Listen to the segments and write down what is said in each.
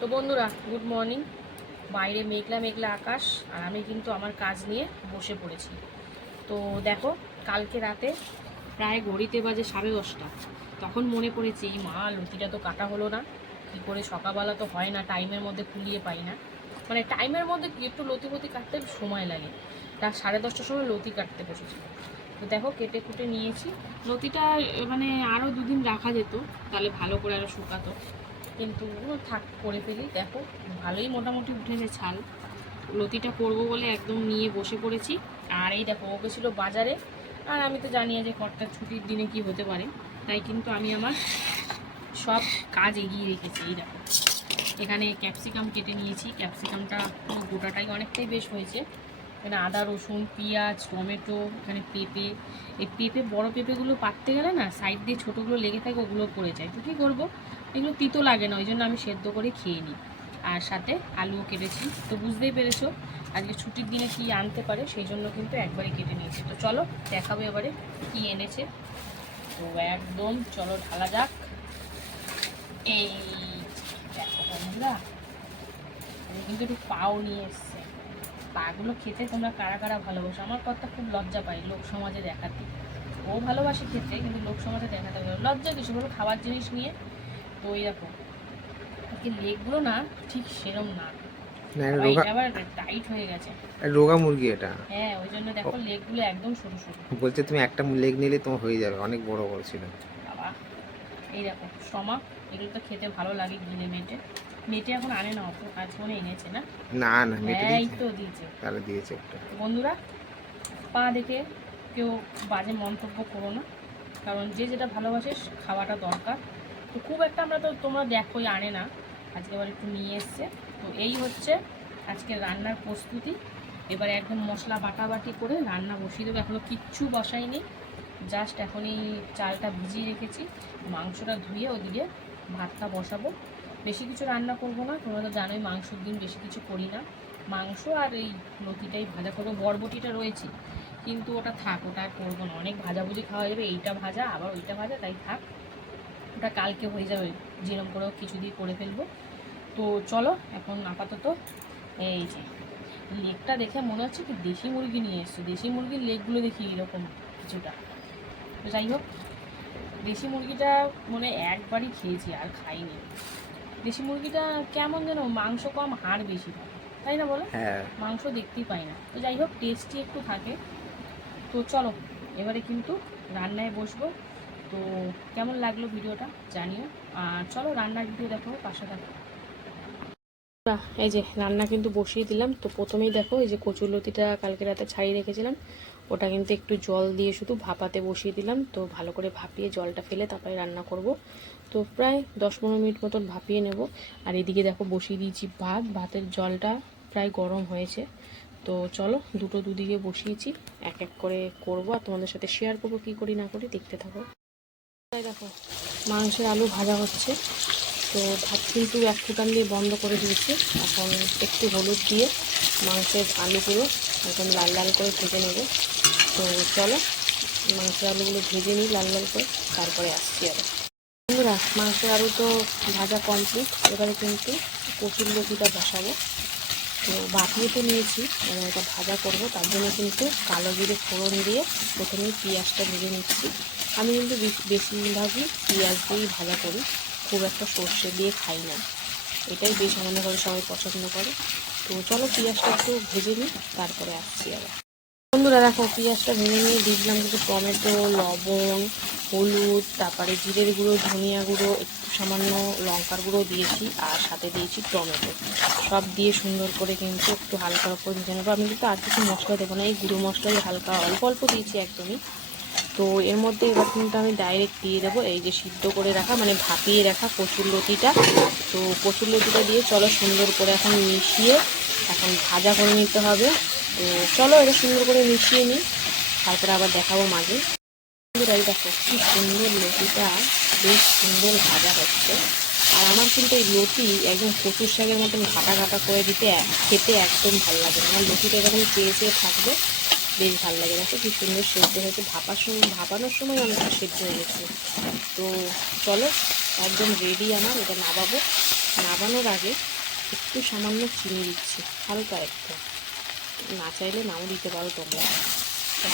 তো বন্ধুরা good morning বাইরে মেঘলা মেঘলা আকাশ, আর আমি কিন্তু আমার কাজ নিয়ে বসে পড়েছি। তো দেখো, কালকে রাতে প্রায় ঘড়িতে বাজে সাড়ে দশটা। তখন মনে পড়েছে, এই মা লতিটা তো কাটা হলো না। কী করে সকালবেলা তো হয় না, টাইমের মধ্যে কুলিয়ে পাই না। মানে টাইমের মধ্যে একটু লতি ফতি কাটতে সময় লাগে। রাত সাড়ে দশটার সময় লতি কাটতে বসেছি। তো দেখো, কেটে কুটে নিয়েছি। লতিটা মানে আরও দুদিন রাখা যেত, তাহলে ভালো করে আরও শুকাতো। কিন্তু থাক, করে ফেলি। দেখো, ভালোই মোটামুটি উঠেছে ছাল। লতিটা করব বলে একদম নিয়ে বসে পড়েছি। আর এই দেখো ও গেছিল বাজারে। আর আমি তো জানি যে কর্তার ছুটির দিনে কি হতে পারে। তাই কিন্তু আমি আমার সব কাজ এগিয়ে রেখেছি। এই দেখো, এখানে ক্যাপসিকাম কেটে নিয়েছি। ক্যাপসিকামটা গোটাটাই অনেকটাই বেশ হয়েছে। এখানে আদা, রসুন, পেঁয়াজ, টমেটো, এখানে পেঁপে। এই পেঁপে, বড় পেঁপেগুলো পাততে গেলে না, সাইড দিয়ে ছোটোগুলো লেগে থাকে, ওগুলো পড়ে যায়। তো কী করব? এগুলো তিতো লাগে না ওই জন্য আমি সেদ্ধ করে খেয়ে নিই। আর সাথে আলুও কেটেছি। তো বুঝতেই পেরেছ, আজকে ছুটির দিনে কি আনতে পারে, সেই জন্য কিন্তু একবারই কেটে নিয়েছি। তো চলো, দেখাবো এবারে কি এনেছে। তো একদম, চলো ঢালা যাক। এই দেখো বন্ধুরা কিন্তু একটু পাও নিয়ে এসছে। পাগুলো খেতে তোমরা কারা কারা ভালোবাসো? আমার কথা খুব লজ্জা পাই লোক সমাজে দেখাতে। ও ভালোবাসে খেতে, কিন্তু লোক সমাজে দেখাতে লজ্জা কিছু বলো, খাবার জিনিস নিয়ে তো ওই দেখো। আজকে লেগগুলো না ঠিক সেরম না। না এটা আবার রোগা টাইট হয়ে গেছে। মুরগি এটা। হ্যাঁ ওই জন্য দেখো লেগগুলো একদম সরু সরু। বলছে তুমি একটা লেগ নিলে তোমার হয়ে যাবে অনেক বড় বড় ছিল। বাবা এই দেখো সমা এগুলো তো খেতে ভালো লাগে গিলে মেটে। মেটে এখন আনে না অত কাজ মনে এনেছে না। না না মেটে এই তো দিয়েছে। তাহলে দিয়েছে একটা। বন্ধুরা পা দেখে কেউ বাজে মন্তব্য করো না কারণ যে যেটা ভালোবাসে খাওয়াটা দরকার। তো খুব একটা আমরা তো তোমরা দেখোই, আনে না। আজকে আবার একটু নিয়ে এসছে। তো এই হচ্ছে আজকে রান্নার প্রস্তুতি। এবারে একদম মশলা বাটাবাটি করে রান্না বসিয়ে দেবো। এখনও কিচ্ছু বসাইনি। জাস্ট এখনই চালটা ভিজিয়ে রেখেছি। মাংসটা ধুয়ে ওদিকে ভাতটা বসাবো। বেশি কিছু রান্না করব না। তোমরা তো জানোই মাংসর দিন বেশি কিছু করি না। মাংস আর এই লতিটাই ভাজা। করব বরবটিটা রয়েছে। কিন্তু ওটা থাক, ওটা আর করব না। অনেক ভাজাভুজি খাওয়া যাবে। এইটা ভাজা, আবার ওইটা ভাজা, তাই থাক। ওটা কালকে হয়ে যাবে যেরকম করেও কিছু দিয়ে করে ফেলব। তো চলো এখন আপাতত এই যে লেগটা দেখে মনে হচ্ছে কি দেশি মুরগি নিয়ে এসছো। দেশি মুরগির লেগগুলো দেখি এরকম কিছুটা। তো যাই হোক দেশি মুরগিটা মনে একবারই খেয়েছি আর খাইনি। দেশি মুরগিটা কেমন যেন মাংস কম হাড় বেশি থাকে। তাই না বলো? হ্যাঁ। মাংস দেখতেই পাই না। তো যাই হোক টেস্টি একটু থাকে। তো চলো এবারে কিন্তু রান্নায় বসবো। তো কেমন লাগল ভিডিওটা জানিও। আর চলো রান্নার ভিডিও দেখো, পাশে থাকো। এই যে রান্না কিন্তু বসিয়ে দিলাম। তো প্রথমেই দেখো, এই যে কচুরলতিটা কালকে রাতে ছাড়িয়ে রেখেছিলাম। ওটা কিন্তু একটু জল দিয়ে শুধু ভাপাতে বসিয়ে দিলাম। তো ভালো করে ভাপিয়ে জলটা ফেলে তারপরে রান্না করব। তো প্রায় দশ পনেরো মিনিট মতন ভাপিয়ে নেব। আর এদিকে দেখো বসিয়ে দিয়েছি ভাত। ভাতের জলটা প্রায় গরম হয়েছে। তো চলো দুটো দুদিকে বসিয়েছি। এক এক করে করব। আর তোমাদের সাথে শেয়ার করব কী করি না করি, দেখতে থাকো। তাই দেখো, মাংসের আলু ভাজা হচ্ছে। তো ভাত কিন্তু এক ফুটান দিয়ে বন্ধ করে দিয়েছি। এখন একটু হলুদ দিয়ে মাংসের আলুগুলো একদম লাল লাল করে ভেজে নেব। তো চলো, মাংসের আলুগুলো ভেজে নিই লাল লাল করে, তারপরে আসছি আবার বন্ধুরা, মাংসের আলু তো ভাজা কমপ্লিট এবারে কিন্তু কচুর লতিটা বসাবো। তো বাটিয়ে তো নিয়েছি, এবার এটা ভাজা করব। তার জন্য কিন্তু কালো জিরে ফোড়ন দিয়ে প্রথমে পেঁয়াজটা ভেজে নিচ্ছি। আমি কিন্তু বেশ- বেশিরভাগই পেঁয়াজ দিয়েই ভাজা করি। খুব একটা সর্ষে দিয়ে খাই না। এটাই বেশ মনে সবাই পছন্দ করে। তো চলো পেঁয়াজটা একটু ভেজে নিই, তারপরে আসছি আবার। বন্ধুরা, দেখো পেঁয়াজটা ভেজে নিয়ে দিয়ে দিলাম কিছু টমেটো, লবণ, হলুদ, তারপরে জিরের গুঁড়ো, ধনিয়া গুঁড়ো, একটু সামান্য লঙ্কার গুঁড়ো দিয়েছি আর সাথে দিয়েছি টমেটো। সব দিয়ে সুন্দর করে কিন্তু একটু হালকা করে ভেজে নেব। আমি কিন্তু আর কিছু মশলা দেবো না, এই গুঁড়ো মশলাই হালকা, অল্প অল্প দিয়েছি একদমই। তো এর মধ্যে এবার কিন্তু আমি ডাইরেক্ট দিয়ে দেবো। এই যে সিদ্ধ করে রাখা মানে ভাপিয়ে রাখা কচুর লতিটা। তো কচুর লতিটা দিয়ে চলো সুন্দর করে এখন মিশিয়ে এখন ভাজা করে নিতে হবে। তো চলো এটা সুন্দর করে মিশিয়ে নিই। তারপরে আবার দেখাবো মাঝে। এই দেখো কি সুন্দর লতিটা, বেশ সুন্দর ভাজা হচ্ছে। আর আমার কিন্তু এই লতি একদম কচুর শাকের মতন ঘাটা ঘাটা করে দিতে, খেতে একদম ভালো লাগে। আমার লতিটা এরকম চেয়ে চেয়ে থাকবে বেশ ভালো লাগে। দেখো কি সুন্দর সেদ্ধ হয়েছে। ভাপার সময় ভাপানোর সময় অনেকটা সেদ্ধ হয়ে গেছে। তো চলো, একদম রেডি আমার। এটা নামাবো নাবানোর আগে একটু সামান্য চিনি দিচ্ছি, হালকা একটু। না চাইলে নাও দিতে পারো তোমরা।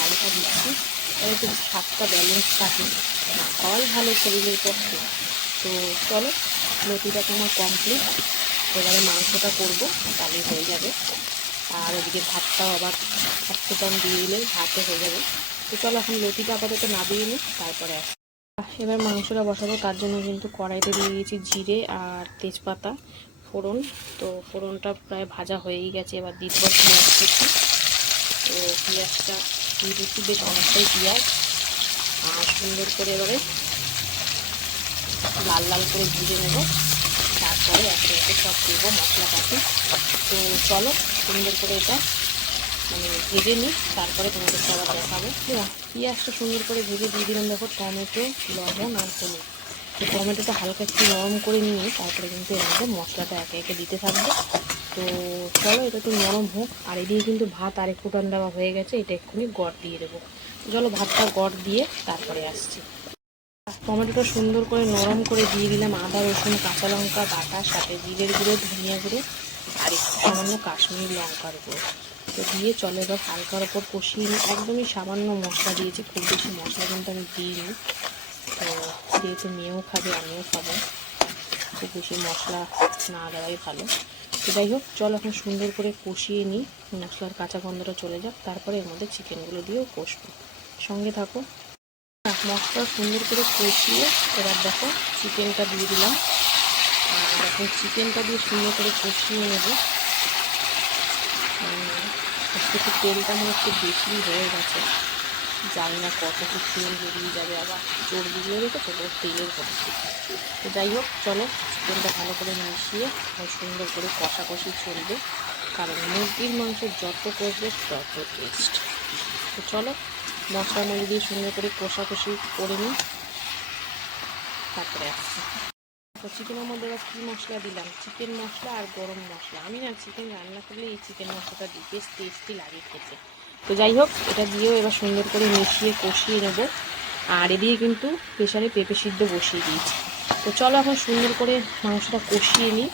হালকা দিচ্ছি। তাহলে স্বাদটা ব্যালেন্স থাকে। না খাওয়াই ভালো শরীরের পক্ষে। তো চলো লতিটা তোমার কমপ্লিট এবারে মাংসটা করব, তাহলেই হয়ে যাবে। আর ওদিকে ভাতটাও আবার এক ফোটান দিয়ে দিলে ভাতে হয়ে যাবে। তো চলো এখন লতিটা আপাতত নাবিয়ে নিই, তারপরে আসি। এবার মাংসটা বসাবো, তার জন্য কিন্তু কড়াইতে দিয়ে দিয়েছি জিরে আর তেজপাতা, ফোড়ন। তো ফোড়নটা প্রায় ভাজা হয়েই গেছে, এবার দিয়ে দেবো পেঁয়াজ কুচি। তো পেঁয়াজটা দিয়ে দিচ্ছি বেশ অনেকটাই পেঁয়াজ। আর সুন্দর করে এবারে লাল লাল করে ভেজে নেব। তারপরে একে একে সব দেবো মশলাপাতি। তো চলো সুন্দর করে এটা মানে ভেজে নিই, তারপরে তোমাদেরকে আবার দেখাবো। পেঁয়াজটা সুন্দর করে ভেজে দিয়ে দিলাম, দেখো, টমেটো, লবণ আর হলুদ। তো টমেটোটা হালকা একটু নরম করে নিয়ে তারপরে কিন্তু এর মধ্যে মশলাটা একে একে দিতে থাকবে। তো চলো, এটা একটু নরম হোক। আর এদিকে কিন্তু ভাত আরেক ফুটান দেওয়া হয়ে গেছে, এটা এক্ষুনি গড় দিয়ে দেবো। চলো, ভাতটা গড় দিয়ে তারপরে আসছি। টমেটোটা সুন্দর করে নরম করে দিয়ে দিলাম, আদা, রসুন, কাঁচা লঙ্কা, বাটা, সাথে জিরের গুঁড়ো, ধনিয়া গুঁড়ো। আর একটু সামান্য কাশ্মীরি লঙ্কার গুঁড়ো। তো দিয়ে চলে এবার হালকার ওপর কষিয়ে নিই। একদমই সামান্য মশলা দিয়েছি, খুব বেশি মশলা কিন্তু আমি দিইনি। তো যেহেতু মেয়েও খাবে, আমিও খাব। খুব বেশি মশলা না দেওয়াই ভালো। তো যাই হোক, চল এখন সুন্দর করে কষিয়ে নিই। মশলার কাঁচা গন্ধটা চলে যাক, তারপরে এর মধ্যে চিকেনগুলো দিয়েও কষবো। সঙ্গে থাকো। মশলা সুন্দর করে কষিয়ে এবার দেখো, চিকেনটা দিয়ে দিলাম। এখন চিকেনটা দিয়ে সুন্দর করে কষিয়ে নেব। একটু তেলটা মনে একটু বেশি হয়ে গেছে। জানি না কতটুকু তেল বেরিয়ে যাবে, আবার চর্বি দিয়ে রেখে তো তেলের ভর্তি তো যাই হোক, চলো চিকেনটা ভালো করে মিশিয়ে আর সুন্দর করে কষাকষি চলবে, কারণ মুরগির মাংস যত কষবে তত টেস্ট তো চলো, মশলা মুড়ি দিয়ে সুন্দর করে কষাকষি করে নিই। তারপরে আসছি। চিকেনের মধ্যে এবার কী মশলা দিলাম? চিকেন মশলা আর গরম মশলা। আমি না চিকেন রান্না করলে এই চিকেন মশলাটা দিই বেশ টেস্টি লাগে খেতে। তো যাই হোক, এটা দিয়েও এবার সুন্দর করে মিশিয়ে কষিয়ে নেব। আর এদিকে কিন্তু প্রেশারে পেঁপে সিদ্ধ বসিয়ে দিয়েছি। তো চলো এখন সুন্দর করে মাংসটা কষিয়ে নিই।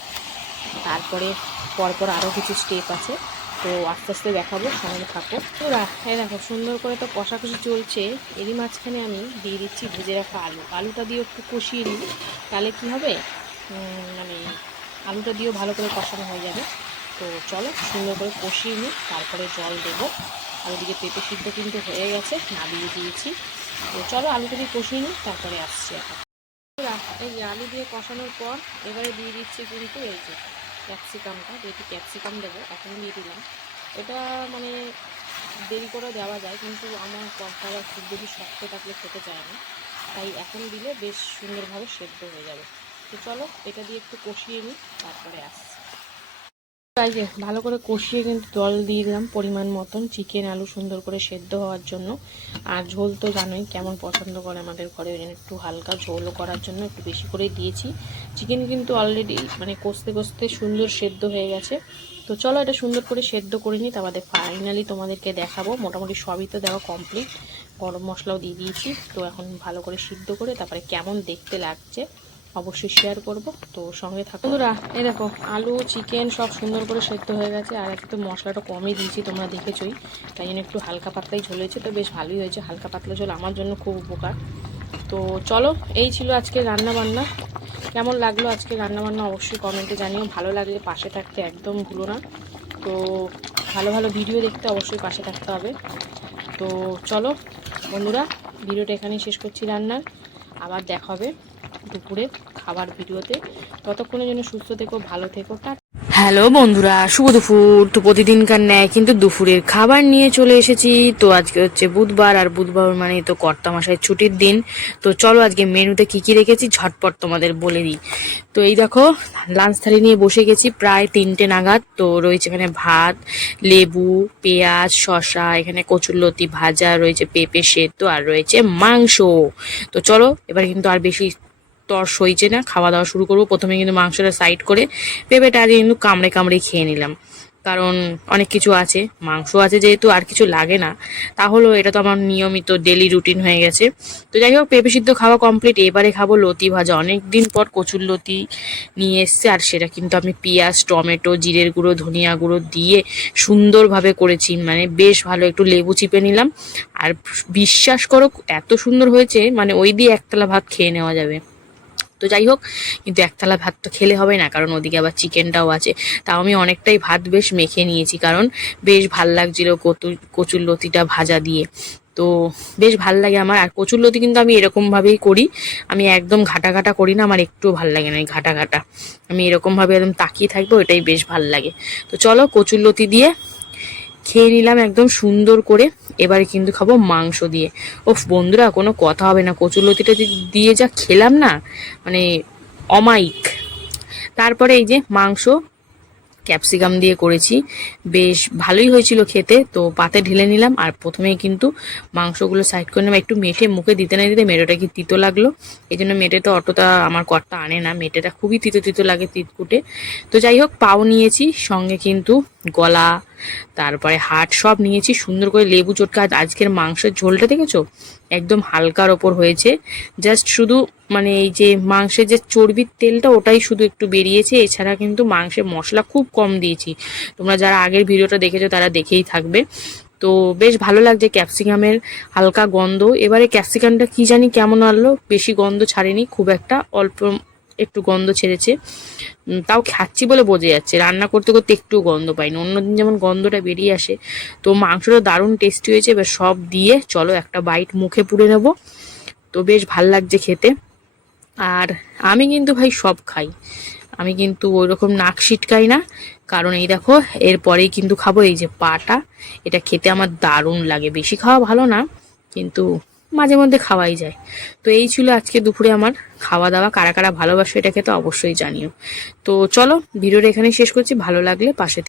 তারপরে পরপর আরও কিছু স্টেপ আছে। তো আস্তে আস্তে দেখাবো সঙ্গে থাকো। তো হ্যাঁ দেখো, সুন্দর করে তো কষাকষি চলছে। এরই মাঝখানে আমি দিয়ে দিচ্ছি ভেজে রাখা আলু। আলুটা দিয়ে একটু কষিয়ে নিই, তাহলে কী হবে? মানে আলুটা দিয়েও ভালো করে কষানো হয়ে যাবে। তো চলো, সুন্দর করে কষিয়ে নিই, তারপরে জল দেবো। আর ওদিকে পেঁপে সিদ্ধ কিন্তু হয়ে গেছে নামিয়ে দিয়েছি। তো চলো, আলুটা দিয়ে কষিয়ে নিই, তারপরে আসছি এখন। এই আলু দিয়ে কষানোর পর এবারে দিয়ে দিচ্ছি কিন্তু এই যে ক্যাপসিকামটা যেহেতু ক্যাপসিকাম দেবো এখন দিয়ে দিলাম। এটা মানে দেরি করে দেওয়া যায়, কিন্তু আমার কর্তারা খুব বেশি শক্ত থাকলে খেতে চায় না। তাই এখন দিলে বেশ সুন্দরভাবে সেদ্ধ হয়ে যাবে। তো চলো, এটা দিয়ে একটু কষিয়ে নিই, তারপরে আসছি। ভালো করে কষিয়ে কিন্তু জল দিয়ে দিলাম পরিমাণ মতন। চিকেন, আলু সুন্দর করে সেদ্ধ হওয়ার জন্য। আর ঝোল তো জানোই কেমন পছন্দ করে আমাদের ঘরে, ওই একটু হালকা ঝোলও করার জন্য একটু বেশি করে দিয়েছি। চিকেন কিন্তু অলরেডি মানে কষতে কষতে সুন্দর সেদ্ধ হয়ে গেছে। তো চলো এটা সুন্দর করে সেদ্ধ করে নিই, তারপরে ফাইনালি তোমাদেরকে দেখাবো। মোটামুটি সবই তো দেওয়া কমপ্লিট গরম মশলাও দিয়ে দিয়েছি। তো এখন ভালো করে সিদ্ধ করে তারপরে কেমন দেখতে লাগছে অবশ্যই শেয়ার করব। তো সঙ্গে থাকো। বন্ধুরা, এই দেখো, আলু চিকেন সব সুন্দর করে সেদ্ধ হয়ে গেছে, আর একটু মশলাটা কমই দিয়েছি, তোমরা দেখেছোই। তাই জন্য একটু হালকা পাতলাই ঝোল হয়েছে, তো বেশ ভালোই হয়েছে। হালকা পাতলা ঝোল আমার জন্য খুব উপকার। তো চলো, এই ছিল আজকে রান্না বান্না কেমন লাগল আজকে রান্না বান্না অবশ্যই কমেন্টে জানিও। ভালো লাগলে পাশে থাকতে একদম ভুলো না। তো ভালো ভালো ভিডিও দেখতে অবশ্যই পাশে থাকতে হবে। তো চলো, বন্ধুরা, ভিডিওটা এখানেই শেষ করছি রান্নার। আবার দেখা হবে। দুপুরে খাবার ভিডিওতে। ততক্ষণের জন্য সুস্থ থেকো, ভালো থেকো হ্যালো বন্ধুরা, শুভ দুপুর। তো প্রতিদিনকার ন্যায় কিন্তু দুপুরের খাবার নিয়ে চলে এসেছি। তো আজকে হচ্ছে বুধবার, আর বুধবার মানে তো কর্তা মাসায় ছুটির দিন। তো চলো আজকে মেনুতে কি কি রেখেছি ঝটপট তোমাদের বলে দিই। তো এই দেখো, লাঞ্চ থালি নিয়ে বসে গেছি প্রায় তিনটে নাগাদ। তো রয়েছে এখানে ভাত, লেবু, পেঁয়াজ, শসা, এখানে কচুরলতি ভাজা, রয়েছে পেঁপে সেদ্ধ, আর রয়েছে মাংস। তো চলো, এবার কিন্তু আর বেশি তর সইছে না খাওয়া দাওয়া শুরু করব। প্রথমে কিন্তু মাংসটা সাইড করে পেঁপেটা আগে কিন্তু কামড়ে কামড়ে খেয়ে নিলাম। কারণ অনেক কিছু আছে, মাংস আছে যেহেতু, আর কিছু লাগে না। তাহলেও এটা তো আমার নিয়মিত ডেলি রুটিন হয়ে গেছে। তো যাই হোক, পেঁপে সিদ্ধ খাওয়া কমপ্লিট এবারে খাব লতি ভাজা। অনেক দিন পর কচুর লতি নিয়ে এসছে, আর সেটা কিন্তু আমি পেঁয়াজ, টমেটো, জিরের গুঁড়ো, ধনিয়া গুঁড়ো দিয়ে সুন্দরভাবে করেছি। মানে বেশ ভালো একটু লেবু চিপে নিলাম। আর বিশ্বাস করো, এত সুন্দর হয়েছে মানে ওই দিয়ে একতলা ভাত খেয়ে নেওয়া যাবে। তো যাই হোক, কিন্তু একতলা ভাত তো খেলে হবে না, কারণ ওদিকে আবার চিকেনটাও আছে। তাও আমি অনেকটাই ভাত বেশ মেখে নিয়েছি, কারণ বেশ ভালো লাগছিল কচু কচুর লতিটা ভাজা দিয়ে। তো বেশ ভালো লাগে আমার, আর কচুর লতি কিন্তু আমি এরকমভাবেই করি। আমি একদম ঘাটা ঘাটা করি না, আমার একটুও ভালো লাগে না এই ঘাটা ঘাটা। আমি এরকমভাবে একদম তাকিয়ে থাকব এটাই বেশ ভালো লাগে। তো চলো কচুর লতি দিয়ে খেয়ে নিলাম একদম সুন্দর করে। এবারে কিন্তু খাব মাংস দিয়ে। ও বন্ধুরা, কোনো কথা হবে না। কচুর লতিটা দিয়ে যা খেলাম না মানে অমাইক তারপরে এই যে মাংস ক্যাপসিকাম দিয়ে করেছি। বেশ ভালোই হয়েছিল খেতে। তো পাতে ঢেলে নিলাম আর প্রথমেই কিন্তু মাংসগুলো সাইড করে নিলাম একটু মেটে মুখে দিতে না দিতে মেটেটা কি তিতো লাগল? এই জন্য মেটে তো অতটা আমার কর্তা আনে না। মেটেটা খুবই তিতো তিতো লাগে তিতকুটে। তো যাই হোক, পাও নিয়েছি। সঙ্গে কিন্তু গলা, তারপরে হাট সব নিয়েছি, সুন্দর করে লেবু চটকা আজকের মাংসের ঝোলটা দেখেছ? একদম হালকার ওপর হয়েছে। জাস্ট শুধু মানে এই যে মাংসের যে চর্বির তেলটা, ওটাই শুধু একটু বেরিয়েছে। এছাড়া কিন্তু মাংসের মশলা খুব কম দিয়েছি। তোমরা যারা আগের ভিডিওটা দেখেছ, তারা দেখেই থাকবে। তো বেশ ভালো লাগছে ক্যাপসিকামের হালকা গন্ধ। এবারে ক্যাপসিকামটা কি জানি কেমন আনলো, বেশি গন্ধ ছাড়েনি, খুব একটা, অল্প একটু গন্ধ ছেড়েছে। তাও খাচ্ছি বলে বোঝা যাচ্ছে। রান্না করতে করতে একটু গন্ধ পাইনি। অন্যদিন যেমন গন্ধটা বেরিয়ে আসে, তো মাংসটা দারুণ টেস্টি হয়েছে। এবার সব দিয়ে চলো একটা বাইট মুখে পুড়ে নেব। তো বেশ ভালো লাগছে খেতে। আর আমি কিন্তু ভাই সব খাই। আমি কিন্তু ওই রকম নাক সিটকাই না। কারণ এই দেখো এরপরেই কিন্তু খাব এই যে পাটা। এটা খেতে আমার দারুণ লাগে। বেশি খাওয়া ভালো না, কিন্তু মাঝে মধ্যে খাওয়াই যায়। তো এই ছিল আজকে দুপুরে আমার খাওয়া দাওয়া কারা কারা ভালোবাসো এটাকে তো অবশ্যই জানিও। তো চলো, ভিডিওটা এখানে শেষ করছি। ভালো লাগলে পাশে